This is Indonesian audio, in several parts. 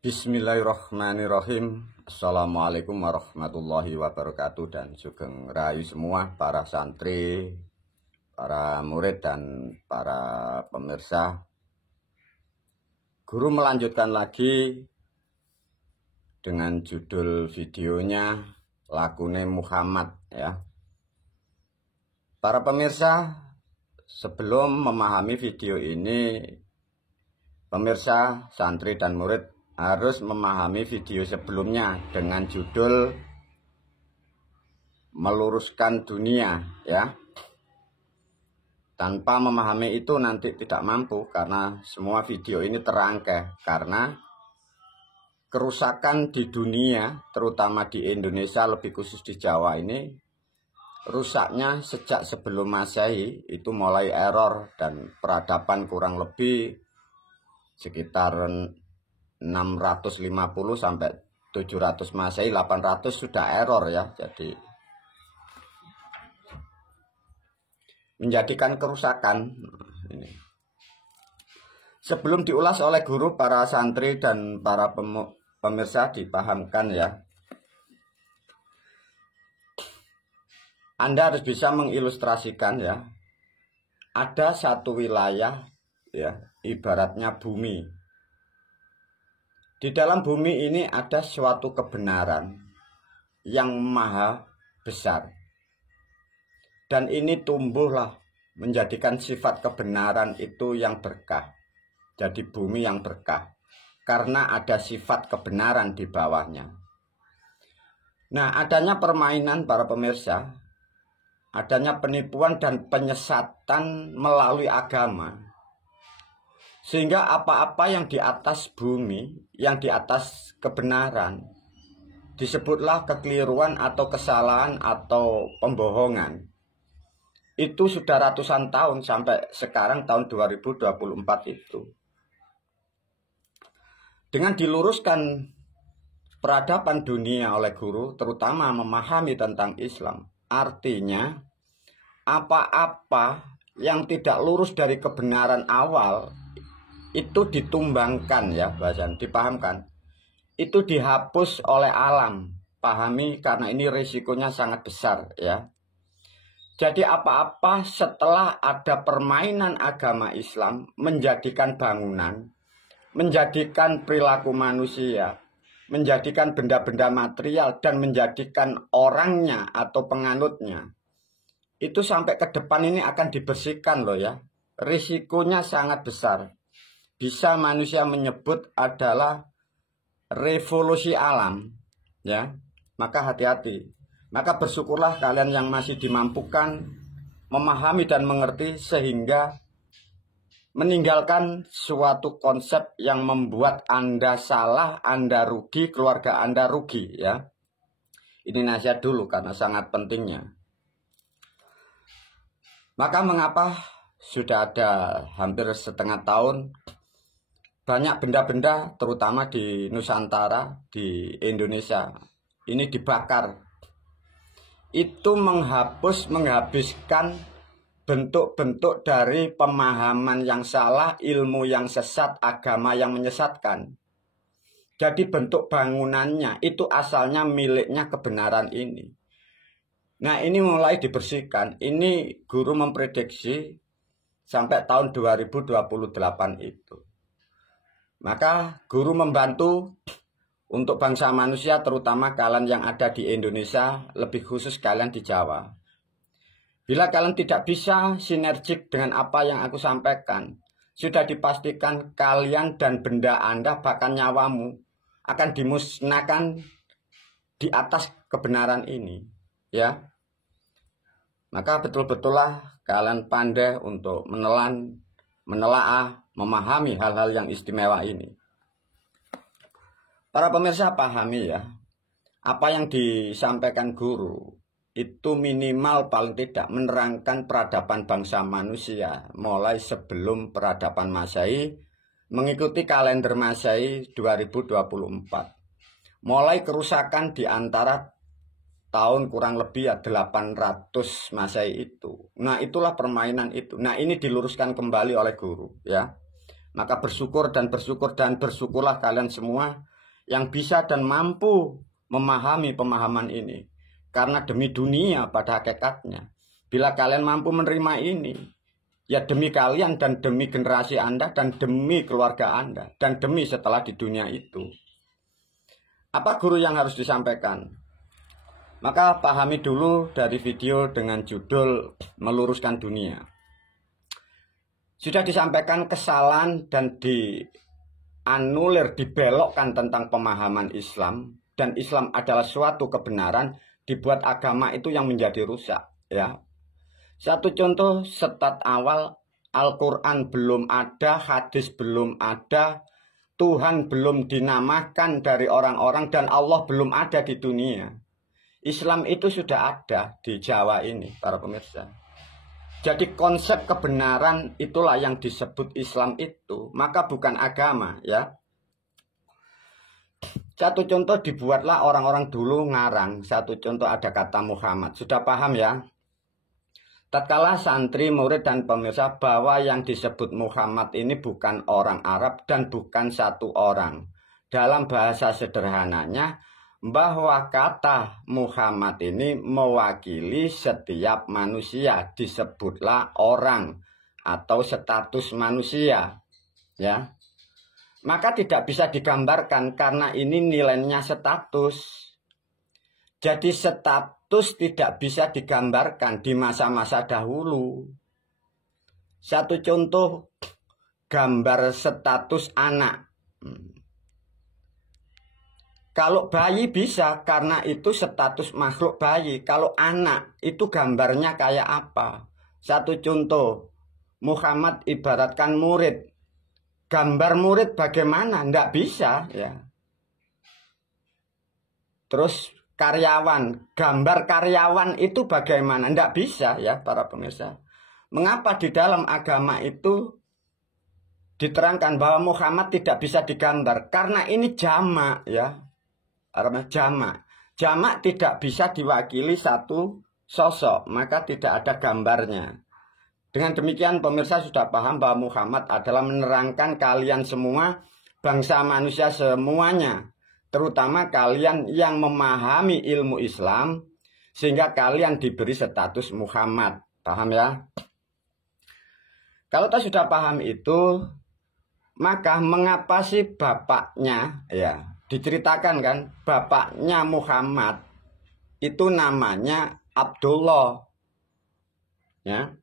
Bismillahirrahmanirrahim. Assalamualaikum warahmatullahi wabarakatuh. Dan sugeng rayu semua para santri, para murid dan para pemirsa. Guru melanjutkan lagi dengan judul videonya Lakune Muhammad ya. Para pemirsa, sebelum memahami video ini, pemirsa, santri dan murid harus memahami video sebelumnya dengan judul Meluruskan Dunia ya. Tanpa memahami itu nanti tidak mampu, karena semua video ini terangkai karena kerusakan di dunia, terutama di Indonesia, lebih khusus di Jawa ini, rusaknya sejak sebelum Masehi itu mulai error, dan peradaban kurang lebih sekitar 650 sampai 700 Masehi, 800 sudah error ya. Jadi menjadikan kerusakan ini. Sebelum diulas oleh guru, para santri dan para pemirsa dipahamkan ya. Anda harus bisa mengilustrasikan ya. Ada satu wilayah ya, ibaratnya bumi. Di dalam bumi ini ada suatu kebenaran yang maha besar. Dan ini tumbuhlah menjadikan sifat kebenaran itu yang berkah. Jadi bumi yang berkah, karena ada sifat kebenaran di bawahnya. Nah, adanya permainan para pemirsa, adanya penipuan dan penyesatan melalui agama, sehingga apa-apa yang di atas bumi, yang di atas kebenaran, disebutlah kekeliruan atau kesalahan atau pembohongan. Itu sudah ratusan tahun sampai sekarang tahun 2024 itu. Dengan diluruskan peradaban dunia oleh guru, terutama memahami tentang Islam, artinya apa-apa yang tidak lurus dari kebenaran awal itu ditumbangkan ya, bahasanya dipahamkan. Itu dihapus oleh alam. Pahami, karena ini risikonya sangat besar ya. Jadi apa-apa setelah ada permainan agama Islam menjadikan bangunan, menjadikan perilaku manusia, menjadikan benda-benda material, dan menjadikan orangnya atau penganutnya, itu sampai ke depan ini akan dibersihkan loh ya. Risikonya sangat besar. Bisa manusia menyebut adalah revolusi alam ya. Maka hati-hati. Maka bersyukurlah kalian yang masih dimampukan memahami dan mengerti, sehingga meninggalkan suatu konsep yang membuat Anda salah, Anda rugi, keluarga Anda rugi ya. Ini nasihat dulu karena sangat pentingnya. Maka mengapa sudah ada hampir setengah tahun banyak benda-benda, terutama di Nusantara, di Indonesia, ini dibakar. Itu menghabiskan bentuk-bentuk dari pemahaman yang salah, ilmu yang sesat, agama yang menyesatkan. Jadi bentuk bangunannya itu asalnya miliknya kebenaran ini. Nah, ini mulai dibersihkan. Ini guru memprediksi sampai tahun 2028 itu. Maka guru membantu untuk bangsa manusia, terutama kalian yang ada di Indonesia, lebih khusus kalian di Jawa. Bila kalian tidak bisa sinergik dengan apa yang aku sampaikan, sudah dipastikan kalian dan benda Anda, bahkan nyawamu, akan dimusnahkan di atas kebenaran ini ya. Maka betul-betullah kalian pandai untuk menelaah, memahami hal-hal yang istimewa ini. Para pemirsa pahami ya, apa yang disampaikan guru itu minimal paling tidak menerangkan peradaban bangsa manusia mulai sebelum peradaban Masehi mengikuti kalender Masehi 2024. Mulai kerusakan di antara tahun kurang lebih ya 800 Masehi itu. Nah, itulah permainan itu. Nah, ini diluruskan kembali oleh guru ya. Maka bersyukur dan bersyukurlah kalian semua yang bisa dan mampu memahami pemahaman ini. Karena demi dunia pada hakikatnya. Bila kalian mampu menerima ini, ya demi kalian dan demi generasi Anda dan demi keluarga Anda dan demi setelah di dunia itu. Apa guru yang harus disampaikan? Maka pahami dulu dari video dengan judul Meluruskan Dunia. Sudah disampaikan kesalahan dan dianulir, dibelokkan tentang pemahaman Islam. Dan Islam adalah suatu kebenaran, dibuat agama itu yang menjadi rusak. Ya. Satu contoh, start awal Al-Quran belum ada, hadis belum ada, Tuhan belum dinamakan dari orang-orang, dan Allah belum ada di dunia. Islam itu sudah ada di Jawa ini, para pemirsa. Jadi konsep kebenaran itulah yang disebut Islam itu, maka bukan agama, ya. Satu contoh dibuatlah orang-orang dulu ngarang. Satu contoh ada kata Muhammad. Sudah paham ya? Tatkala santri, murid, dan pemirsa bahwa yang disebut Muhammad ini bukan orang Arab dan bukan satu orang. Dalam bahasa sederhananya, bahwa kata Muhammad ini mewakili setiap manusia, disebutlah orang atau status manusia, ya. Maka tidak bisa digambarkan karena ini nilainya status. Jadi status tidak bisa digambarkan di masa-masa dahulu. Satu contoh gambar status anak. Kalau bayi bisa karena itu status makhluk bayi. Kalau anak itu gambarnya kayak apa? Satu contoh, Muhammad ibaratkan murid. Gambar murid bagaimana? Nggak bisa ya. Terus karyawan, gambar karyawan itu bagaimana? Nggak bisa ya para pemirsa. Mengapa di dalam agama itu diterangkan bahwa Muhammad tidak bisa digambar? Karena ini jamak ya. Karena jamak tidak bisa diwakili satu sosok, maka tidak ada gambarnya. Dengan demikian pemirsa sudah paham bahwa Muhammad adalah menerangkan kalian semua, bangsa manusia semuanya, terutama kalian yang memahami ilmu Islam, sehingga kalian diberi status Muhammad. Paham ya? Kalau kita sudah paham itu, maka mengapa sih bapaknya, ya diceritakan kan, bapaknya Muhammad itu namanya Abdullah, ya.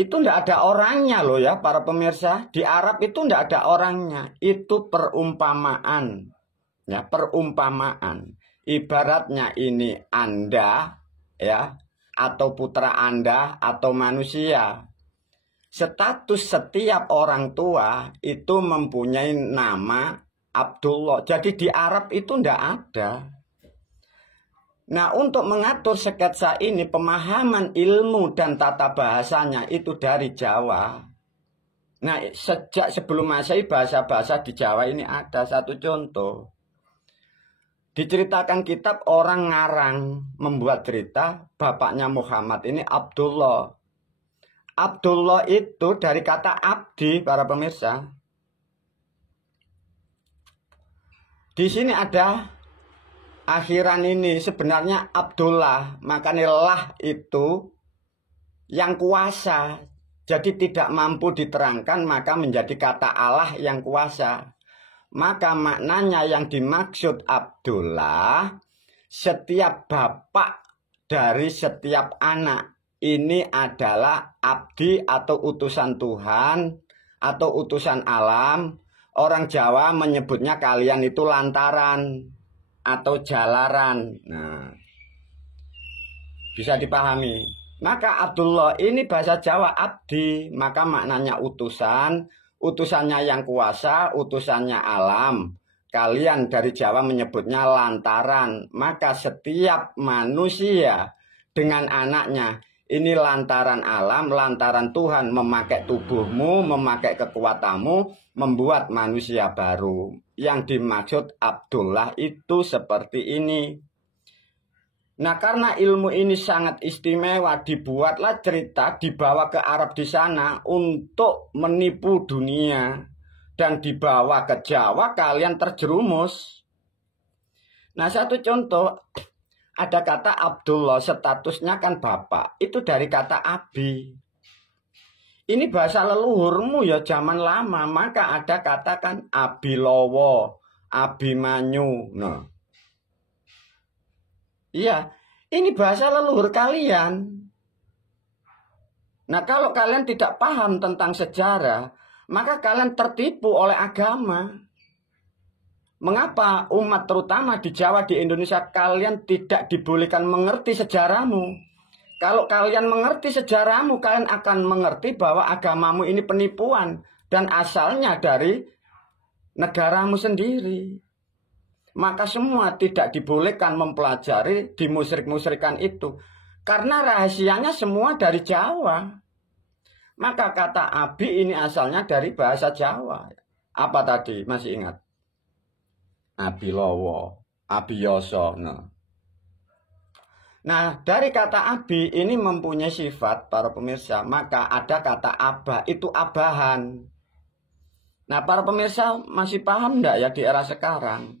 Itu tidak ada orangnya loh ya para pemirsa. Di Arab itu tidak ada orangnya. Itu perumpamaan. Ya, perumpamaan. Ibaratnya ini Anda ya, atau putra Anda atau manusia. Status setiap orang tua itu mempunyai nama Abdullah. Jadi di Arab itu tidak ada. Nah, untuk mengatur sketsa ini, pemahaman ilmu dan tata bahasanya itu dari Jawa. Nah, sejak sebelum Masehi bahasa-bahasa di Jawa ini ada. Satu contoh. Diceritakan kitab orang ngarang membuat cerita bapaknya Muhammad ini Abdullah. Abdullah itu dari kata abdi, para pemirsa. Di sini ada akhiran ini sebenarnya Abdullah, makanya lah itu yang kuasa. Jadi tidak mampu diterangkan, maka menjadi kata Allah yang kuasa. Maka maknanya yang dimaksud Abdullah, setiap bapak dari setiap anak ini adalah abdi atau utusan Tuhan atau utusan alam. Orang Jawa menyebutnya kalian itu lantaran atau jalaran. Nah, bisa dipahami. Maka Abdullah ini bahasa Jawa abdi, maka maknanya utusan, utusannya yang kuasa, utusannya alam. Kalian dari Jawa menyebutnya lantaran. Maka setiap manusia dengan anaknya, ini lantaran alam, lantaran Tuhan memakai tubuhmu, memakai kekuatanmu, membuat manusia baru. Yang dimaksud Abdullah itu seperti ini. Nah, karena ilmu ini sangat istimewa, dibuatlah cerita dibawa ke Arab di sana untuk menipu dunia. dan dibawa ke Jawa, kalian terjerumus. Nah, satu contoh, ada kata Abdullah, statusnya kan bapak. Itu dari kata abi. Ini bahasa leluhurmu ya zaman lama. Maka ada katakan Abilowo, Abimanyu. Nah, iya, ini bahasa leluhur kalian. Nah, kalau kalian tidak paham tentang sejarah, maka kalian tertipu oleh agama. Mengapa umat terutama di Jawa, di Indonesia, kalian tidak dibolehkan mengerti sejarahmu? Kalau kalian mengerti sejarahmu, kalian akan mengerti bahwa agamamu ini penipuan dan asalnya dari negaramu sendiri. Maka semua tidak dibolehkan mempelajari di musyrik-musyrikan itu. Karena rahasianya semua dari Jawa. Maka kata abi ini asalnya dari bahasa Jawa. Apa tadi? Masih ingat? Abilowo, Abiyoso. Nah, dari kata abi ini mempunyai sifat, para pemirsa. Maka ada kata abah, itu abahan. Nah, para pemirsa masih paham enggak ya di era sekarang?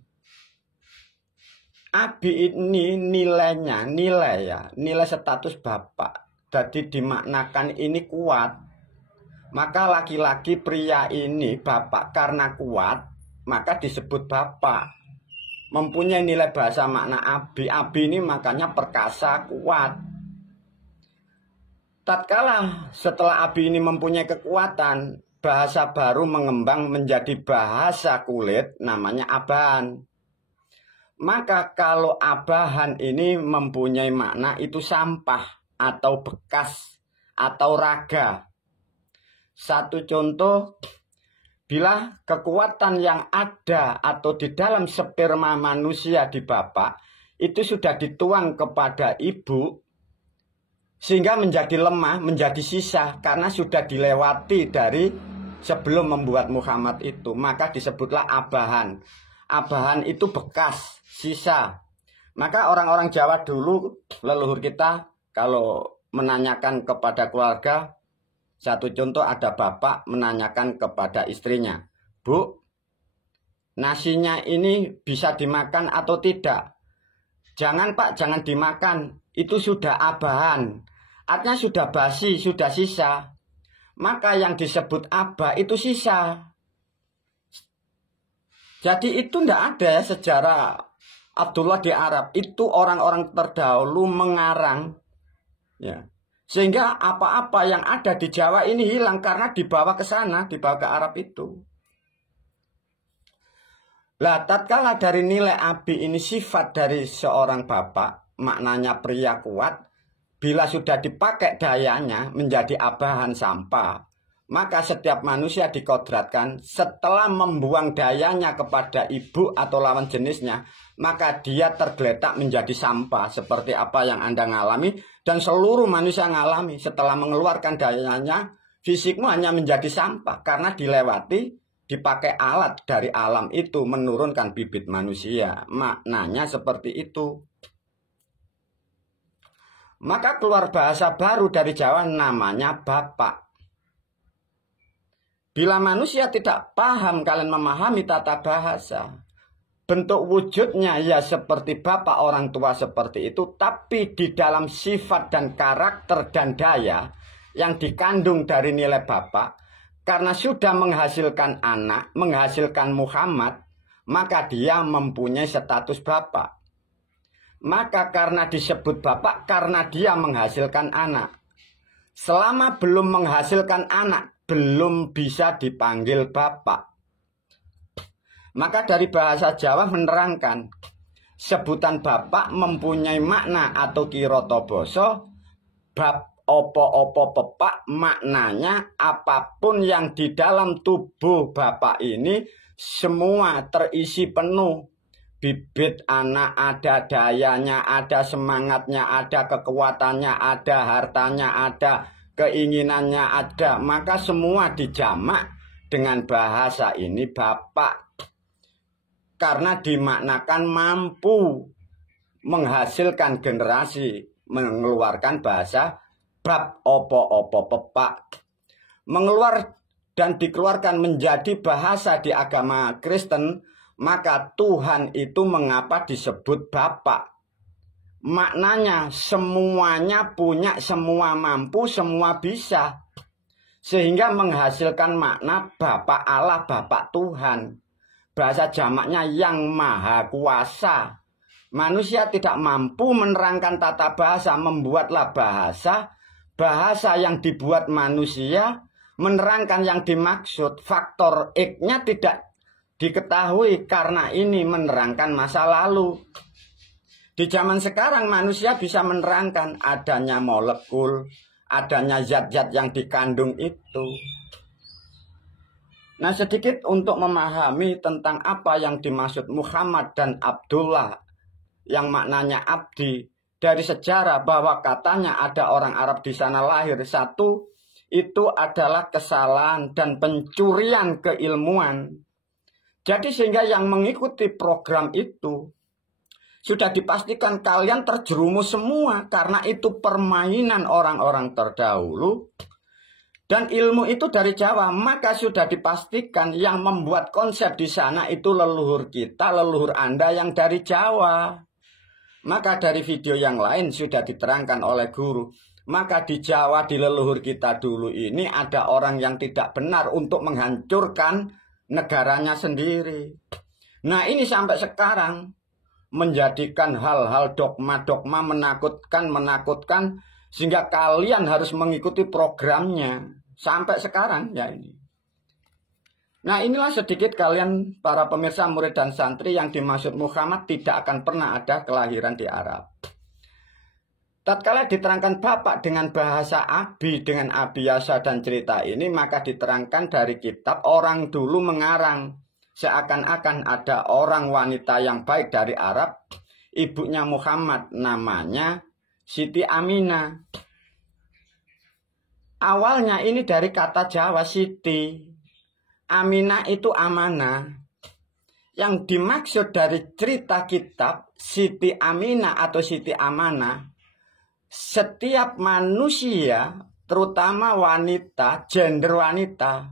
Abi ini nilainya, nilai status bapak. Jadi dimaknakan ini kuat. Maka laki-laki pria ini bapak karena kuat, maka disebut bapak. Mempunyai nilai bahasa makna abi. Abi ini makanya perkasa, kuat. Tatkala setelah abi ini mempunyai kekuatan, bahasa baru mengembang menjadi bahasa kulit, namanya abahan. Maka kalau abahan ini mempunyai makna itu sampah atau bekas atau raga. Satu contoh, bila kekuatan yang ada atau di dalam sperma manusia di bapak itu sudah dituang kepada ibu sehingga menjadi lemah, menjadi sisa karena sudah dilewati dari sebelum membuat Muhammad itu, maka disebutlah abahan. Abahan itu bekas, sisa. Maka orang-orang Jawa dulu, leluhur kita, kalau menanyakan kepada keluarga, satu contoh ada bapak menanyakan kepada istrinya, Bu, nasinya ini bisa dimakan atau tidak? Jangan Pak, jangan dimakan, itu sudah abahan. Artinya sudah basi, sudah sisa. Maka yang disebut abah itu sisa. Jadi itu tidak ada sejarah Abdullah di Arab. Itu orang-orang terdahulu mengarang, ya. Sehingga apa-apa yang ada di Jawa ini hilang karena dibawa ke sana, dibawa ke Arab itu. Lah, tatkala dari nilai abi ini sifat dari seorang bapak, maknanya pria kuat, bila sudah dipakai dayanya menjadi abahan sampah, maka setiap manusia dikodratkan setelah membuang dayanya kepada ibu atau lawan jenisnya, maka dia tergeletak menjadi sampah seperti apa yang Anda ngalami dan seluruh manusia ngalami. Setelah mengeluarkan dayanya, fisikmu hanya menjadi sampah karena dilewati, dipakai alat dari alam itu menurunkan bibit manusia. Maknanya seperti itu. Maka keluar bahasa baru dari Jawa namanya bapak. Bila manusia tidak paham, kalian memahami tata bahasa, bentuk wujudnya ya seperti bapak, orang tua seperti itu, tapi di dalam sifat dan karakter dan daya yang dikandung dari nilai bapak, karena sudah menghasilkan anak, menghasilkan Muhammad, maka dia mempunyai status bapak. Maka karena disebut bapak, karena dia menghasilkan anak. Selama belum menghasilkan anak, belum bisa dipanggil bapak. Maka dari bahasa Jawa menerangkan, sebutan bapak mempunyai makna atau kirata basa, bab opo-opo pepak, maknanya apapun yang di dalam tubuh bapak ini semua terisi penuh. Bibit anak ada dayanya, ada semangatnya, ada kekuatannya, ada hartanya, ada keinginannya, ada. Maka semua dijamak dengan bahasa ini bapak. Karena dimaknakan mampu menghasilkan generasi, mengeluarkan bahasa bab opo-opo pepak. Mengeluar dan dikeluarkan menjadi bahasa di agama Kristen, maka Tuhan itu mengapa disebut Bapa? Maknanya semuanya punya, semua mampu, semua bisa. Sehingga menghasilkan makna Bapa Allah, Bapa Tuhan. Bahasa jamaknya yang maha kuasa. Manusia tidak mampu menerangkan tata bahasa, membuatlah bahasa. Bahasa yang dibuat manusia menerangkan yang dimaksud. Faktor X-nya tidak diketahui karena ini menerangkan masa lalu. Di zaman sekarang manusia bisa menerangkan adanya molekul, adanya zat-zat yang dikandung itu. Nah, sedikit untuk memahami tentang apa yang dimaksud Muhammad dan Abdullah, yang maknanya abdi. Dari sejarah bahwa katanya ada orang Arab di sana lahir. Satu, itu adalah kesalahan dan pencurian keilmuan. Jadi sehingga yang mengikuti program itu sudah dipastikan kalian terjerumus semua. Karena itu permainan orang-orang terdahulu. Dan ilmu itu dari Jawa. Maka sudah dipastikan yang membuat konsep di sana itu leluhur kita, leluhur Anda yang dari Jawa. Maka dari video yang lain sudah diterangkan oleh guru. Maka di Jawa, di leluhur kita dulu ini ada orang yang tidak benar untuk menghancurkan negaranya sendiri. Nah, ini sampai sekarang menjadikan hal-hal dogma-dogma menakutkan sehingga kalian harus mengikuti programnya. Sampai sekarang ya ini. Nah, inilah sedikit kalian para pemirsa, murid dan santri yang dimaksud Muhammad tidak akan pernah ada kelahiran di Arab. Tatkala diterangkan Bapak dengan bahasa Abi, dengan abiyasa dan cerita ini, maka diterangkan dari kitab orang dulu mengarang. Seakan-akan ada orang wanita yang baik dari Arab, ibunya Muhammad, namanya Siti Aminah. Awalnya ini dari kata Jawa Siti. Aminah itu amanah. Yang dimaksud dari cerita kitab Siti Aminah atau Siti Amanah, setiap manusia, terutama wanita, gender wanita,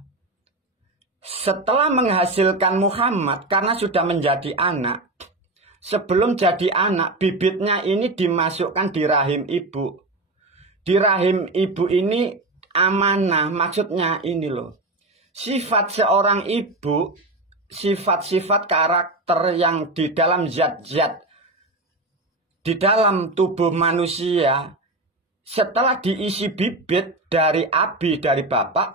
setelah menghasilkan Muhammad karena sudah menjadi anak, sebelum jadi anak, bibitnya ini dimasukkan di rahim ibu. Di rahim ibu ini amanah, maksudnya ini loh. Sifat seorang ibu, sifat-sifat karakter yang di dalam zat-zat, di dalam tubuh manusia, setelah diisi bibit dari abi, dari bapak,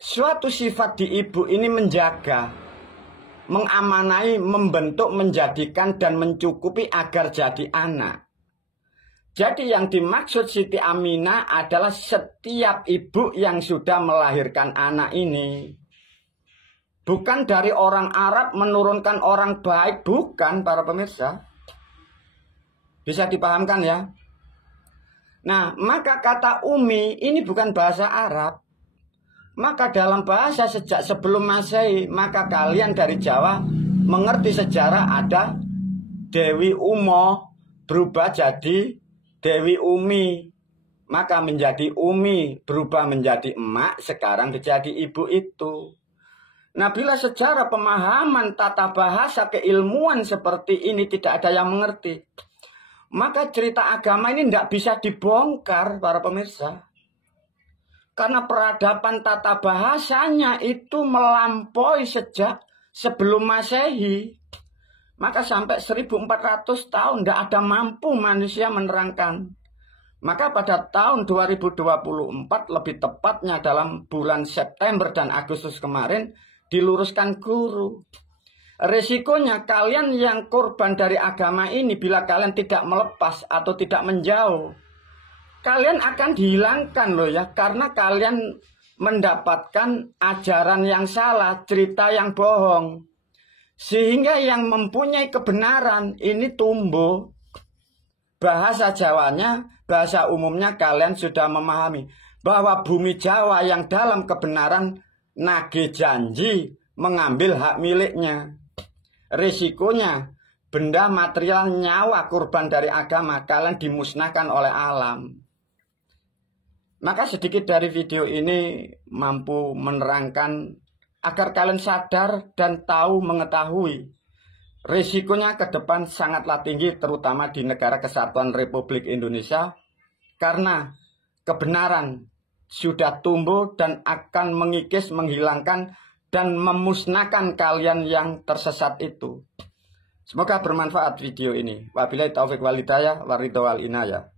suatu sifat di ibu ini menjaga, mengamanai, membentuk, menjadikan, dan mencukupi agar jadi anak. Jadi yang dimaksud Siti Aminah adalah setiap ibu yang sudah melahirkan anak ini. Bukan dari orang Arab menurunkan orang baik, bukan para pemirsa. Bisa dipahamkan ya? Nah, maka kata Umi ini bukan bahasa Arab. Maka dalam bahasa sejak sebelum Masehi, maka kalian dari Jawa mengerti sejarah ada Dewi Umo berubah jadi Dewi Umi, maka menjadi Umi, berubah menjadi emak, sekarang menjadi ibu itu. Nah, bila sejarah pemahaman tata bahasa keilmuan seperti ini tidak ada yang mengerti, maka cerita agama ini tidak bisa dibongkar para pemirsa. Karena peradaban tata bahasanya itu melampaui sejak sebelum Masehi. Maka sampai 1400 tahun tidak ada mampu manusia menerangkan. Maka pada tahun 2024, lebih tepatnya dalam bulan September dan Agustus kemarin, diluruskan guru. Resikonya kalian yang korban dari agama ini, bila kalian tidak melepas atau tidak menjauh, kalian akan dihilangkan loh ya. Karena kalian mendapatkan ajaran yang salah, cerita yang bohong. Sehingga yang mempunyai kebenaran ini tumbuh. Bahasa Jawanya, bahasa umumnya kalian sudah memahami bahwa bumi Jawa yang dalam kebenaran nagih janji mengambil hak miliknya. Risikonya benda material, nyawa korban dari agama kalian dimusnahkan oleh alam. Maka sedikit dari video ini mampu menerangkan agar kalian sadar dan tahu mengetahui risikonya ke depan sangatlah tinggi, terutama di negara kesatuan Republik Indonesia, karena kebenaran sudah tumbuh dan akan mengikis, menghilangkan, dan memusnahkan kalian yang tersesat itu. Semoga bermanfaat video ini. Wabillahi taufiq wal hidayah, waridho wal inayah.